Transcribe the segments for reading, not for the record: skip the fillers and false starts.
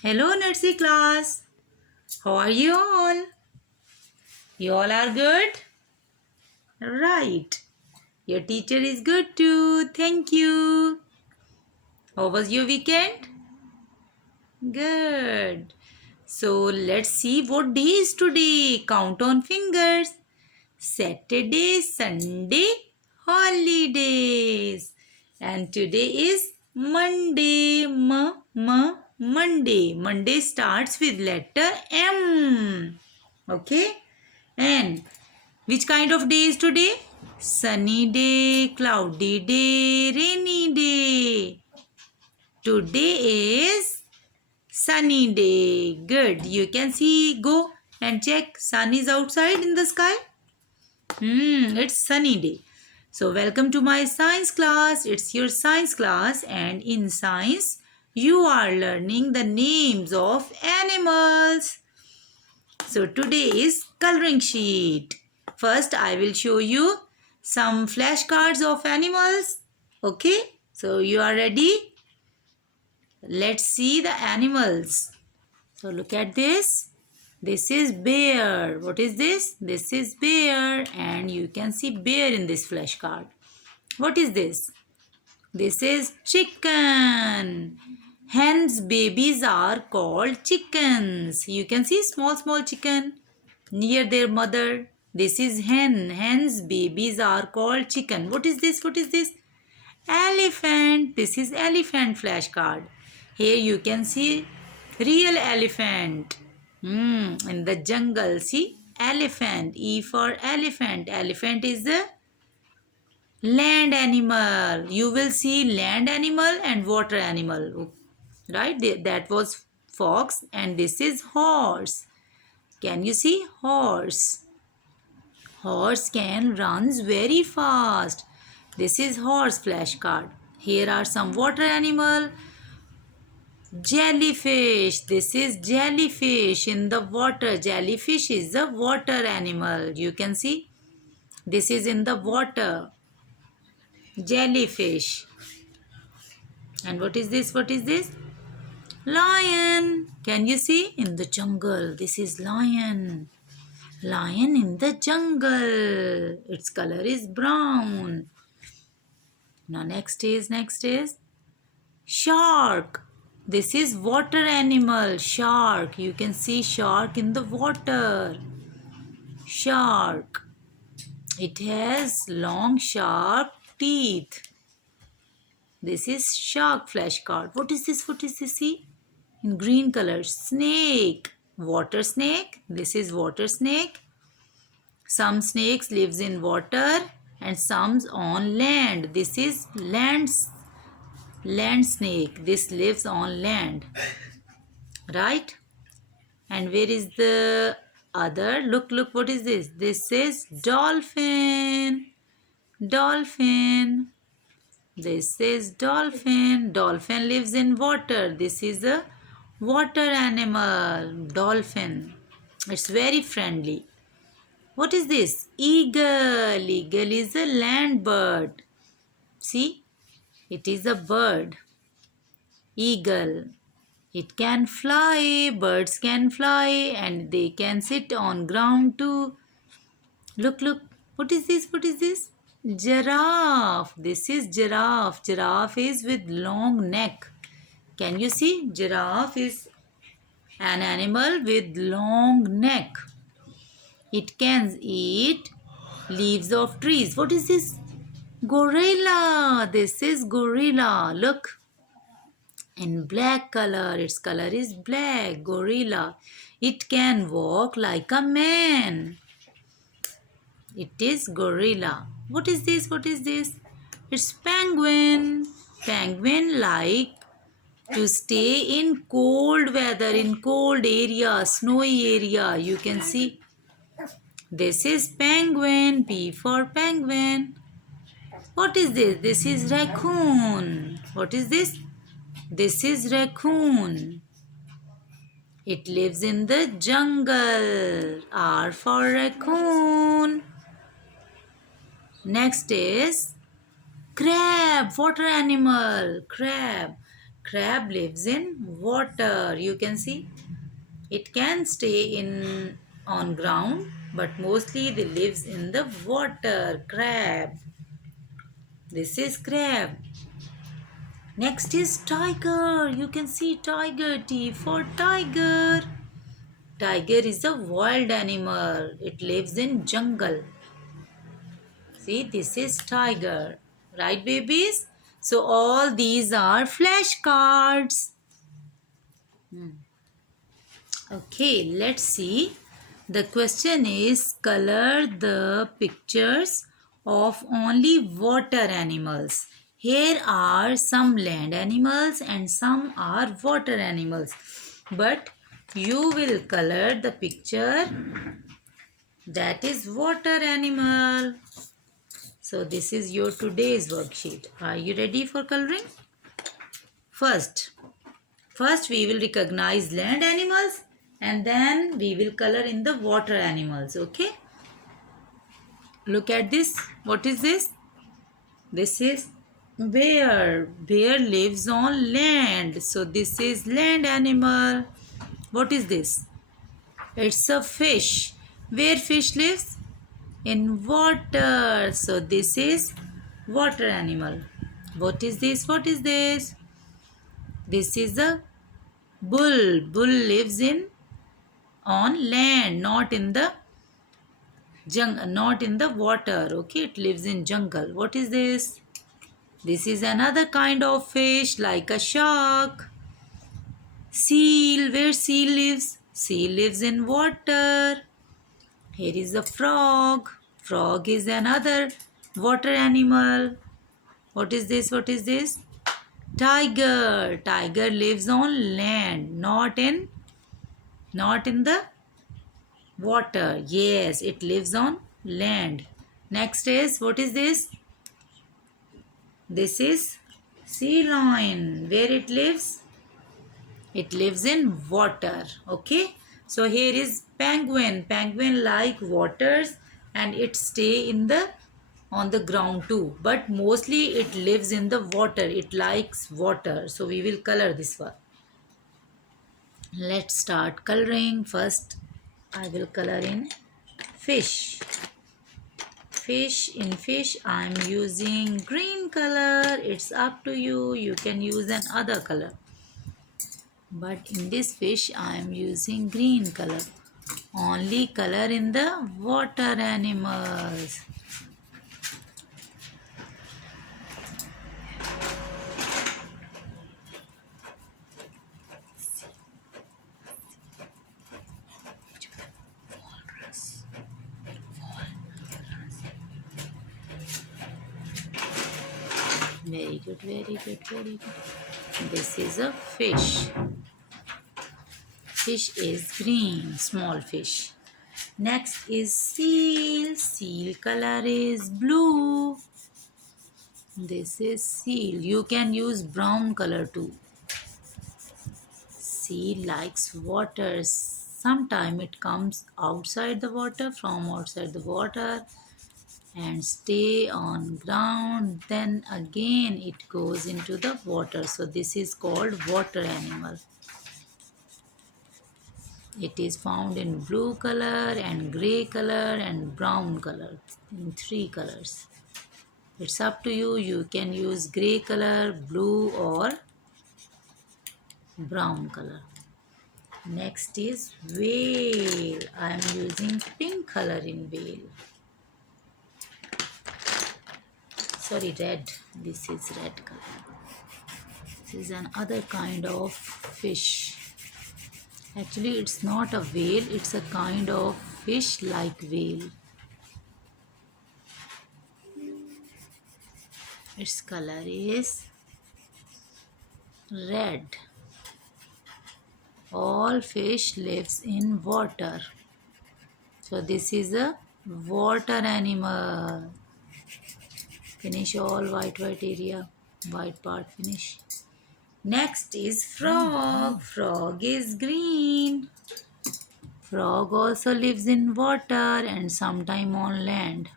Hello, nursery class. How are you all? You all are good? Right. Your teacher is good too. Thank you. How was your weekend? Good. So let's see what day is today. Count on fingers. Saturday, Sunday, holidays. And today is Monday. Monday. Monday starts with letter M. Okay. And which kind of day is today? Sunny day, cloudy day, rainy day. Today is sunny day. Good. You can see, go and check. Sun is outside in the sky. It's sunny day. So welcome to my science class. It's your science class, and in science you are learning the names of animals. So today is coloring sheet. First I will show you some flashcards of animals. Okay? So you are ready? Let's see the animals. So look at this. This is bear. What is this? This is bear, and you can see bear in this flashcard. What is this? This is chicken. Hens babies are called chickens. You can see small chicken near their mother. This is hen. Hens babies are called chicken. What is this? What is this? Elephant. This is elephant flashcard. Here you can see real elephant. In the jungle. See, elephant. E for elephant. Elephant is the land animal. You will see land animal and water animal. Right? That was fox, and this is horse. Can you see horse? Horse can runs very fast. This is horse flashcard. Here are some water animal. Jellyfish. This is jellyfish in the water. Jellyfish is a water animal. You can see this is in the water. Jellyfish. And what is this? What is this? Lion. Can you see? In the jungle. This is lion. Lion in the jungle. Its color is brown. Now next is shark. This is water animal. Shark. You can see shark in the water. Shark. It has long sharp teeth. This is shark flashcard. What is this? What is this? See? In green color. Snake. Water snake. This is water snake. Some snakes lives in water and some on land. This is land snake. This lives on land. Right? And where is the other? Look, what is this? This is dolphin. Dolphin. This is dolphin. Dolphin lives in water. This is a water animal. Dolphin. It's very friendly. What is this? Eagle. Eagle is a land bird. See? It is a bird. Eagle. It can fly. Birds can fly and they can sit on ground too. Look. What is this? What is this? Giraffe. This is giraffe. Giraffe is with long neck. Can you see? Giraffe is an animal with long neck. It can eat leaves of trees. What is this? Gorilla. This is gorilla. Look. In black color. Its color is black. Gorilla. It can walk like a man. It is gorilla. What is this? What is this? It's penguin. Penguin like to stay in cold weather, in cold area, snowy area. You can see this is penguin. P for penguin. What is this? This is raccoon. What is this? This is raccoon. It lives in the jungle. R for raccoon. Next is crab, water animal. Crab. Crab lives in water. You can see it can stay in on ground, but mostly they lives in the water. Crab. This is crab. Next is tiger. You can see tiger. T for tiger. Tiger is a wild animal. It lives in jungle. See, this is tiger. Right, babies? So all these are flashcards. Okay, let's see. The question is color the pictures of only water animals. Here are some land animals and some are water animals. But you will color the picture that is water animal. So this is your today's worksheet. Are you ready for coloring? First we will recognize land animals and then we will color in the water animals. Okay, look at this. What is this? This is bear. Bear lives on land, so this is land animal. What is this? It's a fish. Where fish lives? In water, so this is water animal. What is this? What is this? This is a bull. Bull lives in on land, not in the not in the water. Okay, it lives in jungle. What is this? This is another kind of fish like a shark. Seal. Where seal lives? Seal lives in water. Here is a frog. Frog is another water animal. What is this? What is this? Tiger. Tiger lives on land, not in the water. Yes, it lives on land. Next is, what is this? This is sea lion. Where it lives? It lives in water. Okay. So here is penguin. Penguin like waters and it stay in the on the ground too. But mostly it lives in the water. It likes water. So we will color this one. Let's start coloring. First I will color in fish. In fish I am using green color. It's up to you. You can use another color. But in this fish I am using green color. Only color in the water animals. Very good, very good, very good. This is a fish. Fish is green, small fish. Next is seal. Seal color is blue. This is seal. You can use brown color too. Seal likes water. Sometime it comes outside the water, from outside the water, and stay on ground. Then again it goes into the water. So this is called water animal. It is found in blue color and gray color and brown color, in 3 colors. It's up to you. You can use gray color, blue or brown color. Next is whale. I am using pink color in whale. Sorry, red. This is red color. This is another kind of fish. Actually, it's not a whale. It's a kind of fish like whale. Its color is red. All fish lives in water. So this is a water animal. Finish all white area. White part finish. Next is frog. Frog is green. Frog also lives in water and sometime on land.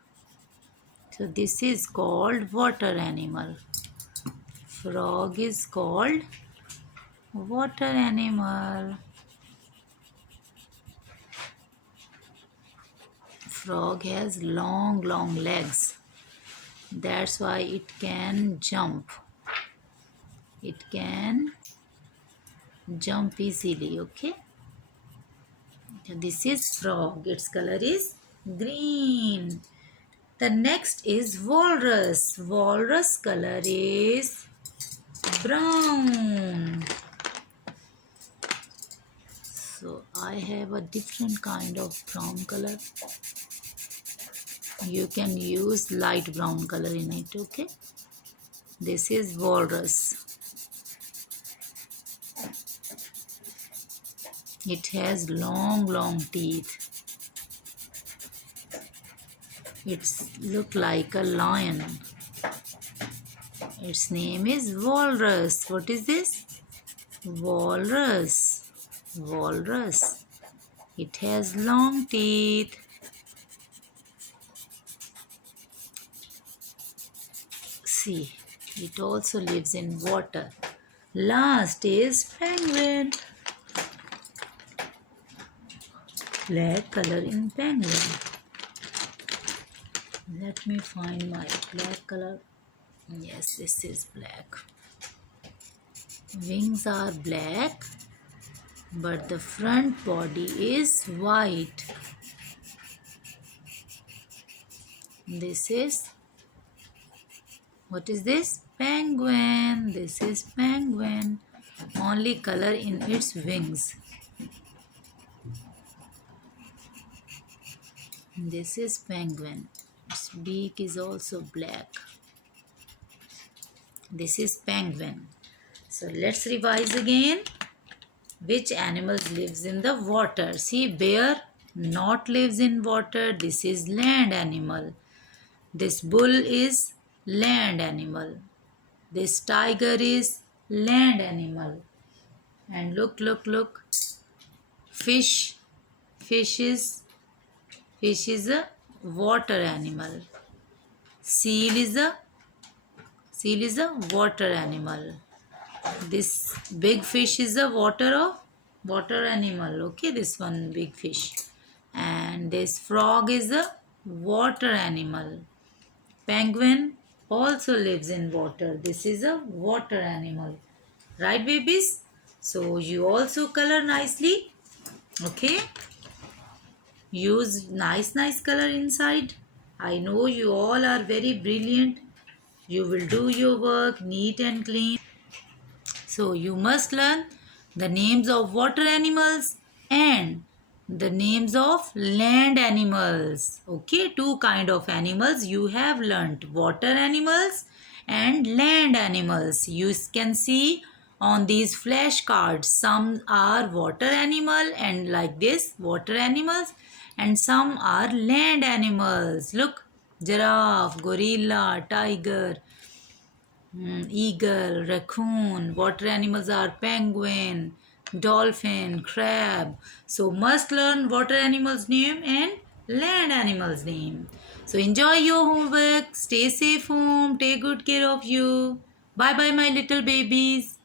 So this is called water animal. Frog is called Water animal. Frog has long, long legs. That's why it can jump. It can jump easily, okay? This is frog. Its color is green. The next is walrus. Walrus color is brown. So I have a different kind of brown color. You can use light brown color in it, okay? This is walrus. It has long, long teeth. It's look like a lion. Its name is walrus. What is this? Walrus. Walrus. It has long teeth. See, it also lives in water. Last is penguin. Black color in penguin. Let me find my black color. Yes, this is black. Wings are black, but the front body is white. This is, what is this? Penguin. This is penguin. Only color in its wings. This is penguin. Its beak is also black. This is penguin. So let's revise again. Which animals lives in the water? See, bear not lives in water. This is land animal. This bull is land animal. This tiger is land animal. And look. Fish. Fish is a water animal. Seal is a water animal. This big fish is a water animal. Okay, this one big fish. And this frog is a water animal. Penguin also lives in water. This is a water animal. Right, babies? So you also color nicely. Okay. Use nice color inside. I know you all are very brilliant. You will do your work neat and clean. So you must learn the names of water animals and the names of land animals. Okay, two kind of animals you have learnt. Water animals and land animals. You can see on these flashcards. Some are water animal and like this water animals, and some are land animals. Look, giraffe, gorilla, tiger, eagle, raccoon. Water animals are penguin, dolphin, crab. So must learn water animals name and land animals name. So enjoy your homework. Stay safe home. Take good care of you. Bye bye my little babies.